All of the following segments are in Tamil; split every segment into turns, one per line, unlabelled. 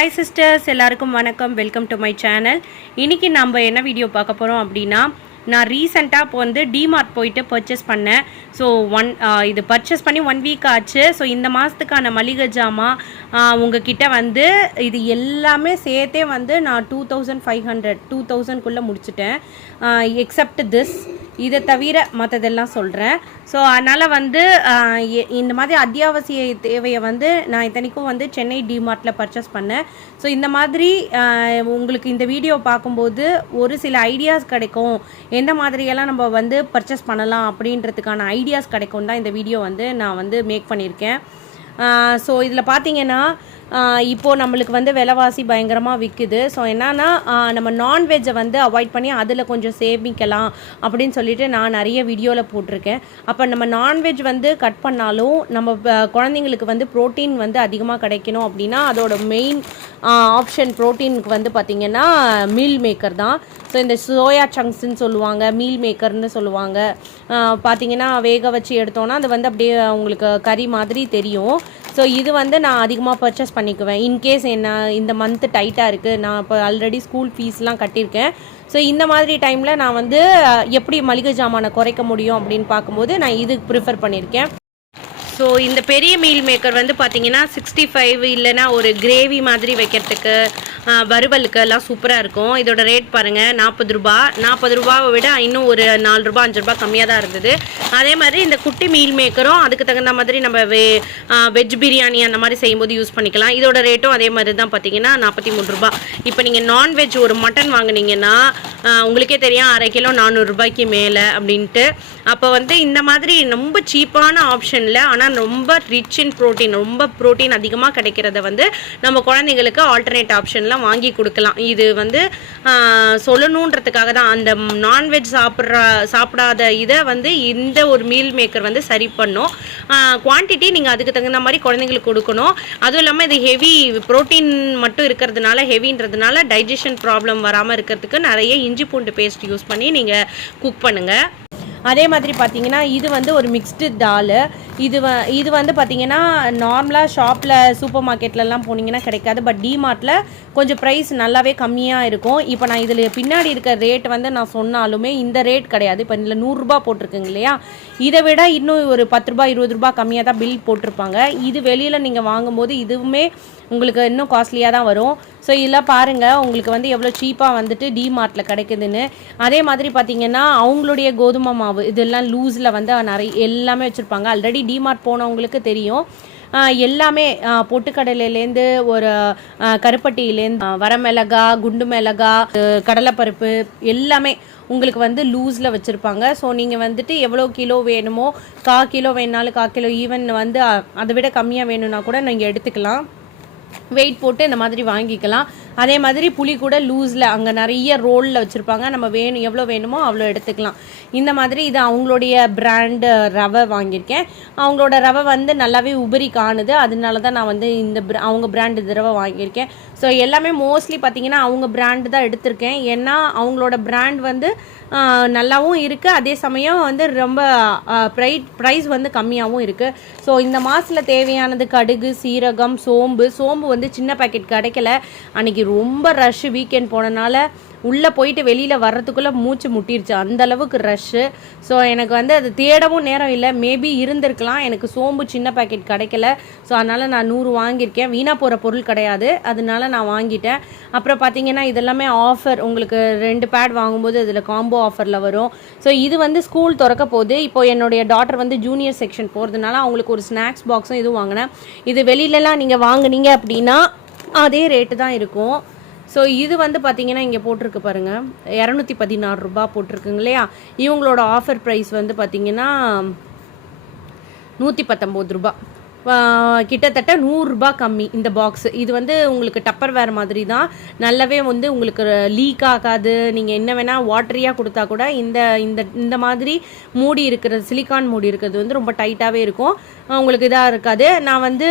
ஹாய் சிஸ்டர்ஸ் எல்லாருக்கும் வணக்கம். வெல்கம் டு மை சேனல் இன்றைக்கி நம்ம என்ன வீடியோ பார்க்க போகிறோம் அப்படின்னா நான் ரீசெண்டாக இப்போ வந்து டிமார்ட் போயிட்டு பர்ச்சேஸ் பண்ணேன். ஸோ ஒன் இது பர்ச்சேஸ் பண்ணி ஒன் வீக் ஆச்சு. ஸோ இந்த மாதத்துக்கான மளிகை ஜாமான் உங்ககிட்ட வந்து இது எல்லாமே சேர்த்தே வந்து நான் two thousand five hundred two தௌசண்ட்குள்ளே முடிச்சிட்டேன். எக்ஸப்ட் திஸ் இதை தவிர மற்றதெல்லாம் சொல்கிறேன் ஸோ அதனால் வந்து இந்த மாதிரி அத்தியாவசிய தேவையை வந்து நான் இத்தனைக்கும் வந்து சென்னை டிமார்ட்டில் பர்ச்சேஸ் பண்ணேன். ஸோ இந்த மாதிரி உங்களுக்கு இந்த வீடியோ பார்க்கும்போது ஒரு சில ஐடியாஸ் கிடைக்கும். எந்த மாதிரியெல்லாம் நம்ம வந்து பர்ச்சேஸ் பண்ணலாம் அப்படின்றதுக்கான ஐடியாஸ் கிடைக்கும் தான் இந்த வீடியோ வந்து நான் வந்து மேக் பண்ணியிருக்கேன். ஸோ இதில் பார்த்தீங்கன்னா இப்போது நம்மளுக்கு வந்து விலைவாசி பயங்கரமாக விற்குது ஸோ என்னென்னா நம்ம நான்வெஜ்ஜை வந்து அவாய்ட் பண்ணி அதில் கொஞ்சம் சேமிக்கலாம் அப்படின்னு சொல்லிட்டு நான் நிறைய வீடியோவில் போட்டிருக்கேன். அப்போ நம்ம நான்வெஜ் வந்து கட் பண்ணாலும் நம்ம குழந்தைங்களுக்கு வந்து ப்ரோட்டீன் வந்து அதிகமாக கிடைக்கணும் அப்படின்னா அதோட மெயின் ஆப்ஷன் ப்ரோட்டீனுக்கு வந்து பார்த்திங்கன்னா மீல் மேக்கர் தான். ஸோ இந்த சோயா சங்க்ஸ்ன்னு சொல்லுவாங்க மீல் மேக்கர்னு சொல்லுவாங்க. பார்த்திங்கன்னா பார்த்தீங்கன்னா வேக வச்சு எடுத்தோன்னா அது வந்து அப்படியே உங்களுக்கு கறி மாதிரி தெரியும். ஸோ இது வந்து நான் அதிகமாக பர்ச்சேஸ் பண்ணிக்குவேன். இன்கேஸ் என்ன இந்த மந்த்து டைட்டாக இருக்குது நான் இப்போ ஆல்ரெடி ஸ்கூல் ஃபீஸ்லாம் கட்டியிருக்கேன். ஸோ இந்த மாதிரி டைமில் நான் வந்து எப்படி மளிகை ஜாமானை குறைக்க முடியும் அப்படின்னு பார்க்கும்போது நான் இது ப்ரிஃபர் பண்ணியிருக்கேன். ஸோ இந்த பெரிய மீல் மேக்கர் வந்து பார்த்தீங்கன்னா சிக்ஸ்டி ஃபைவ் இல்லைன்னா ஒரு கிரேவி மாதிரி வைக்கிறதுக்கு வறுவலுக்கு எல்லாம் சூப்பராக இருக்கும். இதோட ரேட் பாருங்கள் நாற்பது ரூபா. நாற்பது ரூபாவை விட இன்னும் ஒரு நாலு ரூபா அஞ்சு ரூபா கம்மியாக தான் இருந்தது. அதே மாதிரி இந்த குட்டி மீல் மேக்கரும் அதுக்கு தகுந்த மாதிரி நம்ம வெ வெஜ் பிரியாணி அந்த மாதிரி செய்யும்போது யூஸ் பண்ணிக்கலாம். இதோட ரேட்டும் அதே மாதிரி தான் பார்த்தீங்கன்னா நாற்பத்தி மூணு ரூபா. இப்போ நீங்கள் நான்வெஜ் ஒரு மட்டன் வாங்குனீங்கன்னா உங்களுக்கே தெரியும் அரை கிலோ நானூறுரூபாய்க்கு மேலே அப்படின்ட்டு. அப்போ வந்து இந்த மாதிரி ரொம்ப சீப்பான ஆப்ஷனில் ஆனால் ரொம்ப ரிச் இன் ப்ரோட்டீன் ரொம்ப ப்ரோட்டீன் அதிகமாக கிடைக்கிறத வந்து நம்ம குழந்தைங்களுக்கு ஆல்டர்னேட் ஆப்ஷன்லாம் வாங்கி கொடுக்கலாம். இது வந்து சொல்லணுன்றதுக்காக தான் அந்த நான்வெஜ் சாப்பிட்ற சாப்பிடாத இதை வந்து இந்த ஒரு மீல் மேக்கர் வந்து சரி பண்ணும். குவான்டிட்டி நீங்கள் அதுக்கு தகுந்த மாதிரி குழந்தைங்களுக்கு கொடுக்கணும். அதுவும் இல்லாமல் இது ஹெவி ப்ரோட்டீன் மட்டும் இருக்கிறதுனால ஹெவின்றதுனால டைஜஷன் ப்ராப்ளம் வராமல் இருக்கிறதுக்கு நிறைய இஞ்சி பூண்டு பேஸ்ட் யூஸ் பண்ணி நீங்கள் குக் பண்ணுங்கள் அதே மாதிரி பார்த்தீங்கன்னா இது வந்து ஒரு மிக்ஸ்டு டாலு இது வ இது வந்து பார்த்தீங்கன்னா நார்மலாக ஷாப்பில் சூப்பர் மார்க்கெட்லலாம் போனீங்கன்னா கிடைக்காது. பட் டிமார்ட்டில் கொஞ்சம் ப்ரைஸ் நல்லாவே கம்மியாக இருக்கும். இப்போ நான் இதில் பின்னாடி இருக்க ரேட் வந்து நான் சொன்னாலுமே இந்த ரேட் கிடையாது. இப்போ இதில் நூறுரூபா போட்டிருக்குங்க இல்லையா? இதை விட இன்னும் ஒரு பத்து ரூபா இருபது ரூபா கம்மியாக தான் பில் போட்டிருப்பாங்க. இது வெளியில் நீங்கள் வாங்கும்போது இதுவுமே உங்களுக்கு இன்னும் காஸ்ட்லியாக தான் வரும். ஸோ இதெல்லாம் பாருங்கள் உங்களுக்கு வந்து எவ்வளோ சீப்பாக வந்துட்டு டிமார்ட்டில் கிடைக்குதுன்னு. அதே மாதிரி பார்த்தீங்கன்னா அவங்களுடைய கோதுமை மாவு இதெல்லாம் லூஸில் வந்து நிறைய எல்லாமே வச்சுருப்பாங்க. ஆல்ரெடி டிமார்ட் போனவங்களுக்கு தெரியும். எல்லாமே பொட்டுக்கடலையிலேருந்து ஒரு கருப்பட்டியிலேருந்து ஆஹ் வரமிளகா குண்டு மிளகா கடலைப்பருப்பு எல்லாமே உங்களுக்கு வந்து லூஸில் வச்சுருப்பாங்க. ஸோ நீங்கள் வந்துட்டு எவ்வளோ கிலோ வேணுமோ கா கிலோ வேணுனாலும் கா கிலோ ஈவன் வந்து அதை விட கம்மியாக வேணும்னா கூட நீங்கள் எடுத்துக்கலாம். வெயிட் போட்டு இந்த மாதிரி வாங்கிக்கலாம். அதே மாதிரி புளி கூட லூஸில் அங்கே நிறைய ரோலில் வச்சுருப்பாங்க. நம்ம வேணும் எவ்வளோ வேணுமோ அவ்வளோ எடுத்துக்கலாம். இந்த மாதிரி இது அவங்களுடைய பிராண்டு ரவை வாங்கியிருக்கேன். அவங்களோட ரவை வந்து நல்லாவே உபரி காணுது. அதனால தான் நான் வந்து இந்த அவங்க பிராண்டு ரவை வாங்கியிருக்கேன். ஸோ எல்லாமே மோஸ்ட்லி பார்த்தீங்கன்னா அவங்க பிராண்டு தான் எடுத்திருக்கேன். ஏன்னா அவங்களோட பிராண்ட் வந்து நல்லாவும் இருக்குது அதே சமயம் வந்து ரொம்ப ப்ரை ப்ரைஸ் வந்து கம்மியாகவும் இருக்குது ஸோ இந்த மாதத்தில் தேவையானது கடுகு சீரகம் சோம்பு. சோம்பு வந்து சின்ன பாக்கெட் கிடைக்கல. அன்னைக்கு ரொம்ப ரஷ்ஷு வீக்கெண்ட் போனனால உள்ளே போயிட்டு வெளியில் வர்றதுக்குள்ளே மூச்சு முட்டிருச்சு. அந்தளவுக்கு ரஷ்ஷு ஸோ எனக்கு வந்து அது தேடவும் நேரம் இல்லை. மேபி இருந்திருக்கலாம். எனக்கு சோம்பு சின்ன பாக்கெட் கிடைக்கல. ஸோ அதனால் நான் நூறு வாங்கியிருக்கேன். வீணாக போகிற பொருள் கிடையாது. அதனால நான் வாங்கிட்டேன். அப்புறம் பார்த்தீங்கன்னா இதெல்லாமே ஆஃபர் உங்களுக்கு ரெண்டு பேட் வாங்கும்போது இதில் காம்போ ஆஃபரில் வரும். ஸோ இது வந்து ஸ்கூல் திறக்க போகுது. இப்போ என்னுடைய டாட்டர் வந்து ஜூனியர் செக்ஷன் போகிறதுனால அவங்களுக்கு ஒரு ஸ்நாக்ஸ் பாக்ஸும் இதுவும் வாங்கினேன். இது வெளியிலலாம் நீங்கள் வாங்குனீங்க அப்படின்னா அதே ரேட்டு தான் இருக்கும். ஸோ இது வந்து பார்த்தீங்கன்னா இங்கே போட்டிருக்கு பாருங்கள் இரநூத்தி பதினாறு ரூபா போட்டிருக்குங்க இல்லையா? இவங்களோட ஆஃபர் ப்ரைஸ் வந்து பார்த்தீங்கன்னா நூற்றி பத்தொம்போது ரூபா கிட்டத்தட்ட நூறுரூபா கம்மி இந்த பாக்ஸ் இது வந்து உங்களுக்கு டப்பர் வேறு மாதிரி தான் நல்லாவே வந்து உங்களுக்கு லீக் ஆகாது. நீங்கள் என்ன வேணால் வாட்டரியாக கொடுத்தா கூட இந்த இந்த இந்த மாதிரி மூடி இருக்கிறது சிலிக்கான் மூடி இருக்கிறது வந்து ரொம்ப டைட்டாகவே இருக்கும். உங்களுக்கு இதாக இருக்காது. நான் வந்து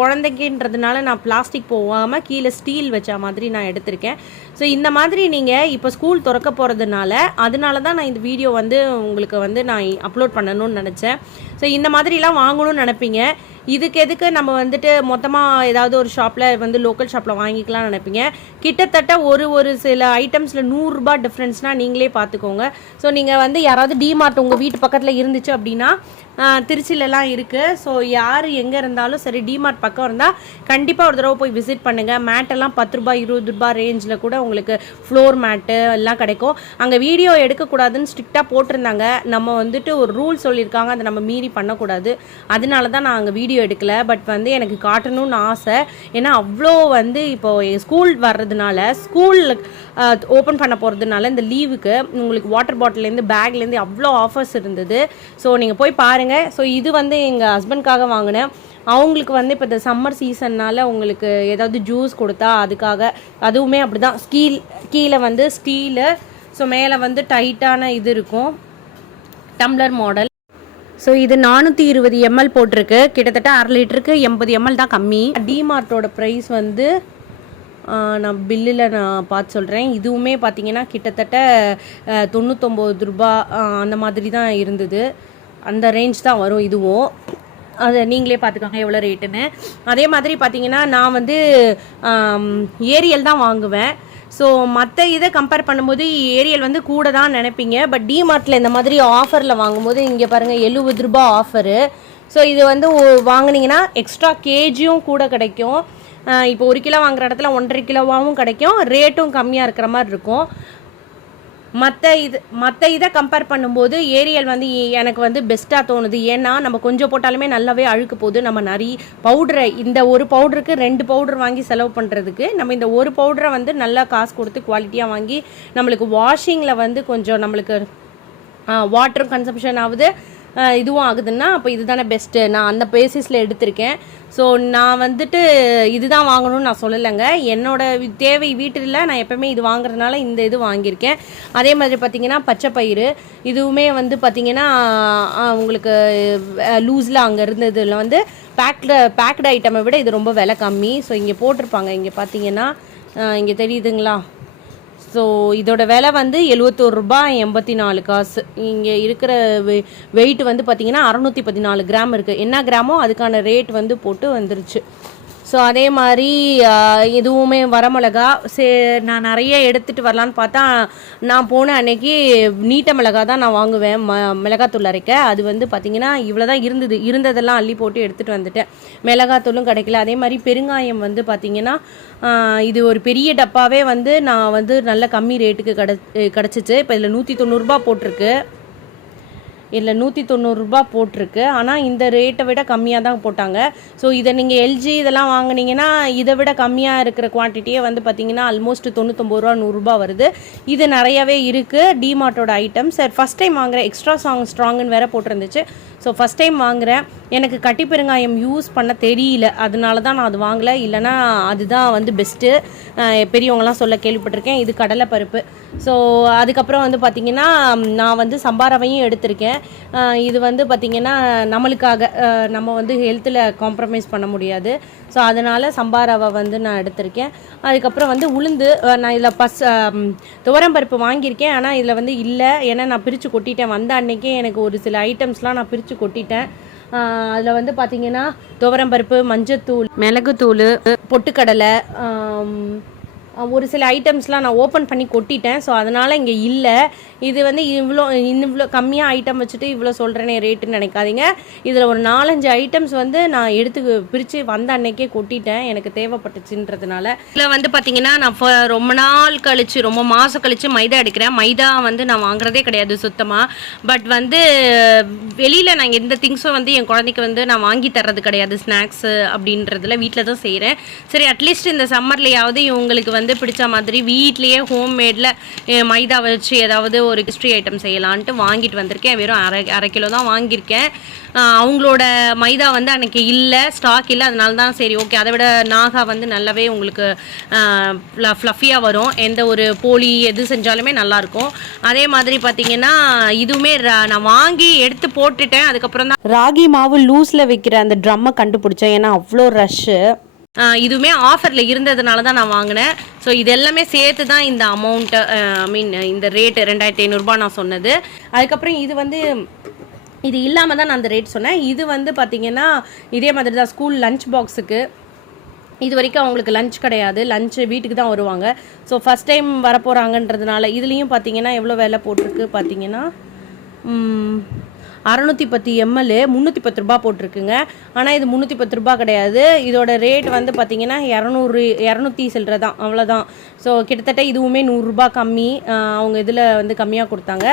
குழந்தைக்குன்றதுனால நான் பிளாஸ்டிக் போகாமல் கீழே ஸ்டீல் வச்ச மாதிரி நான் எடுத்திருக்கேன். ஸோ இந்த மாதிரி நீங்கள் இப்போ ஸ்கூல் திறக்க போகிறதுனால அதனால தான் நான் இந்த வீடியோ வந்து உங்களுக்கு வந்து நான் அப்லோட் பண்ணணும்னு நினச்சேன். ஸோ இந்த மாதிரிலாம் வாங்கணும்னு நினைப்பீங்க. இதுக்கு எதுக்கு நம்ம வந்துட்டு மொத்தமாக ஏதாவது ஒரு ஷாப்பில் வந்து லோக்கல் ஷாப்பில் வாங்கிக்கலாம்னு நினைப்பீங்க. கிட்டத்தட்ட ஒரு ஒரு சில ஐட்டம்ஸில் நூறுரூபா டிஃப்ரென்ஸ்னால் நீங்களே பார்த்துக்கோங்க ஸோ நீங்கள் வந்து யாராவது டிமார்ட் உங்கள் வீட்டு பக்கத்தில் இருந்துச்சு அப்படின்னா ஆஹ், திருச்சிலலாம் இருக்குது ஸோ யார் எங்கே இருந்தாலும் சரி டிமார்ட் பக்கம் இருந்தால் கண்டிப்பாக ஒரு தடவை போய் விசிட் பண்ணுங்கள் மேட்டெல்லாம் பத்து ரூபாய் இருபது ரூபாய் ரேஞ்சில் கூட உங்களுக்கு ஃப்ளோர் மேட்டு எல்லாம் கிடைக்கும். அங்கே வீடியோ எடுக்கக்கூடாதுன்னு ஸ்ட்ரிக்டாக போட்டிருந்தாங்க. நம்ம வந்துட்டு ஒரு ரூல் சொல்லியிருக்காங்க. அதை நம்ம மீறி பண்ணக்கூடாது. அதனால தான் நான் அங்கே வீடியோ எடுக்கலை. பட் வந்து எனக்கு காட்டணும்னு ஆசை. ஏன்னா அவ்வளோ வந்து இப்போது ஸ்கூல் வர்றதுனால ஸ்கூல் ஓப்பன் பண்ண போகிறதுனால இந்த லீவுக்கு உங்களுக்கு வாட்டர் பாட்டிலேருந்து பேக்லேருந்து அவ்வளோ ஆஃபர்ஸ் இருந்தது. ஸோ நீங்கள் போய் பாருங்கள் ஸோ இது வந்து எங்கள் ஹஸ்பண்ட்காக வாங்கினேன். அவங்களுக்கு வந்து இப்போ இந்த சம்மர் சீசன்னால் உங்களுக்கு ஏதாவது ஜூஸ் கொடுத்தா அதுக்காக அதுவுமே அப்படி தான் ஸ்கீல் கீழே வந்து ஸ்டீலு ஸோ மேலே வந்து டைட்டான இது இருக்கும். டம்ளர் மாடல் ஸோ இது நானூற்றி இருபது எம்எல் போட்டிருக்கு. கிட்டத்தட்ட அரை லிட்டருக்கு எண்பது எம்எல் தான் கம்மி. டிமார்ட்டோட ப்ரைஸ் வந்து நான் பில்லில் நான் பார்த்து சொல்கிறேன் இதுவுமே பார்த்தீங்கன்னா கிட்டத்தட்ட தொண்ணூத்தொம்பது ரூபா அந்த மாதிரி தான் இருந்தது. அந்த ரேஞ்ச் தான் வரும் இதுவும். அதை நீங்களே பார்த்துக்கோங்க எவ்வளோ ரேட்டுன்னு. அதே மாதிரி பார்த்தீங்கன்னா நான் வந்து ஏரியல் தான் வாங்குவேன். ஸோ மற்ற இதை கம்பேர் பண்ணும்போது ஏரியல் வந்து கூட தான் நினைப்பீங்க. பட் டிமார்ட்டில் இந்த மாதிரி ஆஃபரில் வாங்கும்போது இங்கே பாருங்கள் எழுபது ரூபாய் ஆஃபரு ஸோ இது வந்து வாங்கினீங்கன்னா எக்ஸ்ட்ரா கேஜியும் கூட கிடைக்கும். இப்போ ஒரு கிலோ வாங்குற இடத்துல ஒன்றரை கிலோவாகவும் கிடைக்கும். ரேட்டும் கம்மியாக இருக்கிற மாதிரி இருக்கும். மற்ற இது மற்ற இதை கம்பேர் பண்ணும்போது ஏரியல் வந்து எனக்கு வந்து பெஸ்ட்டாக தோணுது. ஏன்னா நம்ம கொஞ்சம் போட்டாலுமே நல்லாவே அழுக்கு போகுது. நம்ம நிறைய பவுடரை இந்த ஒரு பவுடருக்கு ரெண்டு பவுடர் வாங்கி செலவு பண்ணுறதுக்கு நம்ம இந்த ஒரு பவுடரை வந்து நல்லா காசு கொடுத்து குவாலிட்டியாக வாங்கி நம்மளுக்கு வாஷிங்கில் வந்து கொஞ்சம் நம்மளுக்கு வாட்டர் கன்சம்ஷன் ஆகுது. இதுவும் ஆகுதுன்னா அப்போ இதுதானே பெஸ்ட்டு நான் அந்த பேசிஸில் எடுத்திருக்கேன். ஸோ நான் வந்துட்டு இதுதான் வாங்கணும்னு நான் சொல்லலைங்க. என்னோட தேவை வீட்டில் நான் எப்பவுமே இது வாங்குறதுனால இந்த இது வாங்கியிருக்கேன். அதே மாதிரி பார்த்தீங்கன்னா பச்சை பயிறு. இதுவுமே வந்து பார்த்தீங்கன்னா உங்களுக்கு லூஸில் அங்கே இருந்ததில் வந்து பேக்டு பேக்டு ஐட்டமை விட இது ரொம்ப விலை கம்மி. ஸோ இங்கே போட்டிருப்பாங்க. இங்கே பார்த்தீங்கன்னா இங்கே தெரியுதுங்களா? ஸோ இதோட விலை வந்து எழுவத்தோரு ரூபாய் எண்பத்தி நாலு காசு. இங்கே இருக்கிற வெ வெயிட் வந்து பார்த்தீங்கன்னா அறநூற்றி பதினாலு கிராம் இருக்குது என்ன கிராமோ அதுக்கான ரேட் வந்து போட்டு வந்துருச்சு. ஸோ அதே மாதிரி எதுவுமே இதுவுமே வரமிளகா சே நான் நிறைய எடுத்துகிட்டு வரலான்னு பார்த்தா நான் போன அன்னைக்கு நீட்ட மிளகா தான் நான் வாங்குவேன் ம மிளகாத்தூள் அரைக்க. அது வந்து பார்த்திங்கன்னா இவ்வளோ தான் இருந்தது. இருந்ததெல்லாம் அள்ளி போட்டு எடுத்துகிட்டு வந்துட்டேன். மிளகாத்தூளும் கிடைக்கல. அதே மாதிரி பெருங்காயம் வந்து பார்த்திங்கன்னா இது ஒரு பெரிய டப்பாவே வந்து நான் வந்து நல்ல கம்மி ரேட்டுக்கு கிட கிடச்சிச்சு. இப்போ இதில் நூற்றி தொண்ணூறுரூபா போட்டிருக்கு. இல்லை நூற்றி தொண்ணூறுரூபா போட்டிருக்கு. ஆனால் இந்த ரேட்டை விட கம்மியாக தான் போட்டாங்க. ஸோ இதை நீங்கள் எல்ஜி இதெல்லாம் வாங்குனீங்கன்னா இதை விட கம்மியாக இருக்கிற குவான்டிட்டியே வந்து பார்த்தீங்கன்னா ஆல்மோஸ்ட் தொண்ணூத்தொம்பது ரூபா நூறுரூபா வருது. இது நிறையவே இருக்குது டிமார்ட்டோட ஐட்டம் சார் ஃபஸ்ட் டைம் வாங்குறேன் எக்ஸ்ட்ரா சாங் ஸ்ட்ராங்குன்னு வேற போட்டிருந்துச்சு. ஸோ ஃபஸ்ட் டைம் வாங்குறேன். எனக்கு கட்டி பெருங்காயம் யூஸ் பண்ண தெரியல. அதனால தான் நான் அது வாங்கலை. இல்லைனா அதுதான் வந்து பெஸ்ட்டு பெரியவங்களாம் சொல்ல கேள்விப்பட்டிருக்கேன். இது கடலை பருப்பு. ஸோ அதுக்கப்புறம் வந்து பார்த்திங்கன்னா நான் வந்து சம்பாரவையும் எடுத்திருக்கேன். இது வந்து பார்த்திங்கன்னா நம்மளுக்காக நம்ம வந்து ஹெல்த்தில் காம்ப்ரமைஸ் பண்ண முடியாது. ஸோ அதனால் சம்பாரவை வந்து நான் எடுத்திருக்கேன். அதுக்கப்புறம் வந்து உளுந்து நான் இதில் பஸ் துவரம் பருப்பு வாங்கியிருக்கேன். ஆனால் இதில் வந்து இல்லை. ஏன்னா நான் பிரித்து கொட்டிட்டேன். வந்த அன்னைக்கே எனக்கு ஒரு சில ஐட்டம்ஸ்லாம் நான் பிரித்து கொட்டிட்டேன். அதில் வந்து பார்த்திங்கன்னா துவரம் பருப்பு மஞ்சத்தூள் மிளகுத்தூள் பொட்டுக்கடலை ஒரு சில ஐட்டம்ஸ்லாம் நான் ஓப்பன் பண்ணி கொட்டிட்டேன். ஸோ அதனால் இங்கே இல்லை. இது வந்து இவ்வளோ இவ்வளோ கம்மியாக ஐட்டம் வச்சுட்டு இவ்வளோ சொல்கிறேனே ரேட்டுன்னு நினைக்காதீங்க. இதில் ஒரு நாலஞ்சு ஐட்டம்ஸ் வந்து நான் எடுத்து பிரித்து வந்த அன்னைக்கே கொட்டிட்டேன். எனக்கு தேவைப்பட்டுச்சுன்றதுனால. இதில் வந்து பார்த்தீங்கன்னா நான் ஃப- ரொம்ப நாள் கழிச்சு ரொம்ப மாதம் கழித்து மைதா எடுக்கிறேன். மைதா வந்து நான் வாங்குறதே கிடையாது சுத்தமாக பட் வந்து வெளியில் நான் எந்த திங்ஸும் வந்து என் குழந்தைக்கு வந்து நான் வாங்கி தர்றது கிடையாது. ஸ்நாக்ஸு அப்படின்றதுல வீட்டில் தான் செய்கிறேன் சரி அட்லீஸ்ட் இந்த சம்மர்லையாவது இவங்களுக்கு வந்து பிடிச்ச மாதிரி வீட்லேயே ஹோம்மேடில் மைதா வச்சு ஏதாவது ஒரு ஒரு ஹிஸ்ட்ரி ஐட்டம் செய்யலான்ட்டு வாங்கிட்டு வந்திருக்கேன். வெறும் அரை அரை கிலோ தான் வாங்கியிருக்கேன். அவங்களோட மைதா வந்து அன்றைக்கி இல்லை ஸ்டாக் இல்லை. அதனால தான் சரி ஓகே அதை விட நாகா வந்து நல்லாவே உங்களுக்கு ஃப்ளஃபியாக வரும். எந்த ஒரு போலி எது செஞ்சாலுமே நல்லாயிருக்கும். அதே மாதிரி பார்த்தீங்கன்னா இதுவுமே ர- நான் வாங்கி எடுத்து போட்டுட்டேன். அதுக்கப்புறம் தான் ராகி மாவு லூஸில் வைக்கிற அந்த ட்ரம்மை கண்டுபிடிச்சேன். ஏன்னா அவ்வளோ ரஷ்ஷு இதுவுமே ஆஃபரில் இருந்ததுனால தான் நான் வாங்கினேன். ஸோ இது எல்லாமே சேர்த்து தான் இந்த அமௌண்ட்டு ஐ மீன் இந்த ரேட்டு ரெண்டாயிரத்தி ஐநூறுரூபா நான் சொன்னது. அதுக்கப்புறம் இது வந்து இது இல்லாமல் தான் நான் அந்த ரேட் சொன்னேன். இது வந்து பார்த்திங்கன்னா இதே மாதிரி தான் ஸ்கூல் லஞ்ச் பாக்ஸுக்கு இது வரைக்கும் அவங்களுக்கு லஞ்ச் கிடையாது. லஞ்ச் வீட்டுக்கு தான் வருவாங்க. ஸோ ஃபஸ்ட் டைம் வரப்போகிறாங்கன்றதுனால இதுலேயும் பார்த்தீங்கன்னா எவ்வளோ வேலை போட்டிருக்கு பார்த்தீங்கன்னா அறநூற்றி பத்து எம்எல் முந்நூற்றி பத்து ரூபா போட்டிருக்குங்க. ஆனால் இது முந்நூற்றி பத்து ரூபா கிடையாது. இதோட ரேட் வந்து பார்த்தீங்கன்னா இரநூறு இரநூத்தி சில்லற தான் அவ்வளோதான் ஸோ கிட்டத்தட்ட இதுவுமே நூறுரூபா கம்மி. அவங்க இதில் வந்து கம்மியாக கொடுத்தாங்க.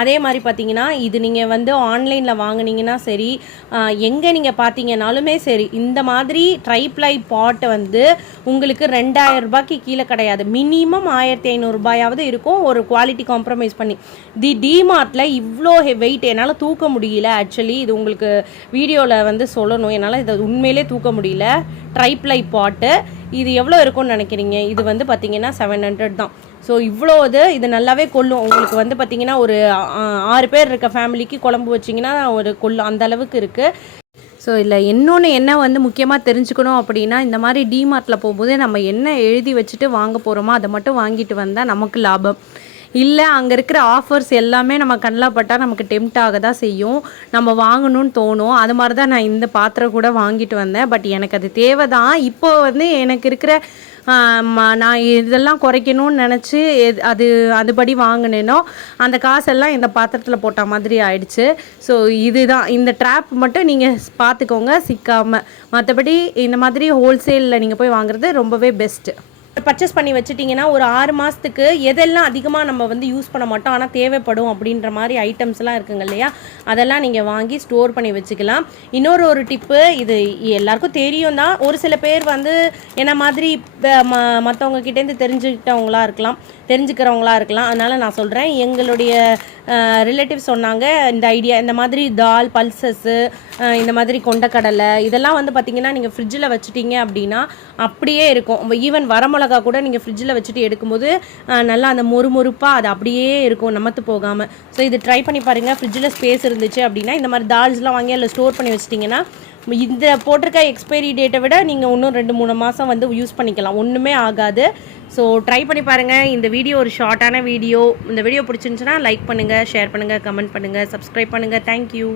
அதே மாதிரி பார்த்தீங்கன்னா இது நீங்கள் வந்து ஆன்லைனில் வாங்கினீங்கன்னா சரி எங்கே நீங்கள் பார்த்தீங்கனாலுமே சரி இந்த மாதிரி ட்ரைப்ளை பாட்டு வந்து உங்களுக்கு ரெண்டாயிரம் ரூபாய்க்கு கீழே கிடையாது. மினிமம் ஆயிரத்தி ஐநூறுரூபாயாவது இருக்கும். ஒரு குவாலிட்டி காம்ப்ரமைஸ் பண்ணி. தி டிமார்ட்டில் இவ்வளோ வெயிட் என்னால் தூக்க முடியல. ஆக்சுவலி இது உங்களுக்கு வீடியோவில் வந்து சொல்லணும். என்னால் இதை உண்மையிலே தூக்க முடியல. ட்ரைப்ளை பாட்டு இது எவ்வளோ இருக்கும்னு நினைக்கிறீங்க? இது வந்து பார்த்தீங்கன்னா செவன் ஹண்ட்ரட் தான். ஸோ இவ்வளோ இது இது நல்லாவே கொல்லும். உங்களுக்கு வந்து பார்த்தீங்கன்னா ஒரு ஆறு பேர் இருக்க ஃபேமிலிக்கு குழம்பு வச்சிங்கன்னா ஒரு கொல்லும் அந்த அளவுக்கு இருக்குது ஸோ இல்லை இன்னொன்று என்ன வந்து முக்கியமாக தெரிஞ்சுக்கணும் அப்படின்னா இந்த மாதிரி டிமார்ட்டில் போகும்போது நம்ம என்ன எழுதி வச்சுட்டு வாங்க போகிறோமோ அதை மட்டும் வாங்கிட்டு வந்தால் நமக்கு லாபம். இல்லை அங்கே இருக்கிற ஆஃபர்ஸ் எல்லாமே நம்ம கண்ணில் பட்டால் நமக்கு டெம்ட் ஆக தான் செய்யும். நம்ம வாங்கணும்னு தோணும். அது மாதிரி தான் நான் இந்த பாத்திரம் கூட வாங்கிட்டு வந்தேன். பட் எனக்கு அது தேவை தான் இப்போ வந்து எனக்கு இருக்கிற நான் இதெல்லாம் குறைக்கணும்னு நினச்சி அது அதுபடி வாங்கினேனோ அந்த காசெல்லாம் இந்த பாத்திரத்தில் போட்ட மாதிரி ஆயிடுச்சு. ஸோ இதுதான். இந்த ட்ராப் மட்டும் நீங்கள் பார்த்துக்கோங்க சிக்காமல் மற்றபடி இந்த மாதிரி ஹோல்சேலில் நீங்கள் போய் வாங்குறது ரொம்பவே பெஸ்ட்டு பர்ச்சேஸ் பண்ணி வச்சுட்டிங்கன்னா ஒரு ஆறு மாதத்துக்கு எதெல்லாம் அதிகமாக நம்ம வந்து யூஸ் பண்ண மாட்டோம் ஆனால் தேவைப்படும் அப்படின்ற மாதிரி ஐட்டம்ஸ்லாம் இருக்குங்க இல்லையா? அதெல்லாம் நீங்கள் வாங்கி ஸ்டோர் பண்ணி வச்சுக்கலாம். இன்னொரு ஒரு டிப்பு இது எல்லாருக்கும் தெரியும் தான். ஒரு சில பேர் வந்து என்ன மாதிரி மற்றவங்க கிட்டேருந்து தெரிஞ்சுக்கிட்டவங்களா இருக்கலாம். தெரிஞ்சுக்கிறவங்களா இருக்கலாம். அதனால் நான் சொல்கிறேன் எங்களுடைய ரிலேட்டிவ் சொன்னாங்க இந்த ஐடியா இந்த மாதிரி தால் பல்சஸ்ஸு இந்த மாதிரி கொண்டக்கடலை இதெல்லாம் வந்து பார்த்திங்கன்னா நீங்கள் ஃப்ரிட்ஜில் வச்சுட்டீங்க அப்படின்னா அப்படியே இருக்கும். ஈவன் வரமிளகா கூட நீங்கள் ஃப்ரிட்ஜில் வச்சுட்டு எடுக்கும்போது நல்லா அந்த மொறுமொறுப்பாக அது அப்படியே இருக்கும் நமத்து போகாமல் ஸோ இது ட்ரை பண்ணி பாருங்கள் ஃப்ரிட்ஜில் ஸ்பேஸ் இருந்துச்சு அப்படின்னா இந்த மாதிரி தால்ஸ்லாம் வாங்கி அதில் ஸ்டோர் பண்ணி வச்சிட்டிங்கன்னா இந்த போட்டிருக்க எக்ஸ்பைரி டேட்டை விட நீங்கள் இன்னும் ரெண்டு மூணு மாதம் வந்து யூஸ் பண்ணிக்கலாம். ஒன்றுமே ஆகாது. ஸோ ட்ரை பண்ணி பாருங்கள் இந்த வீடியோ ஒரு ஷார்ட்டான வீடியோ இந்த வீடியோ பிடிச்சிருந்துச்சுன்னா லைக் பண்ணுங்கள் ஷேர் பண்ணுங்கள் கமெண்ட் பண்ணுங்கள் சப்ஸ்கிரைப் பண்ணுங்கள் தேங்க்யூ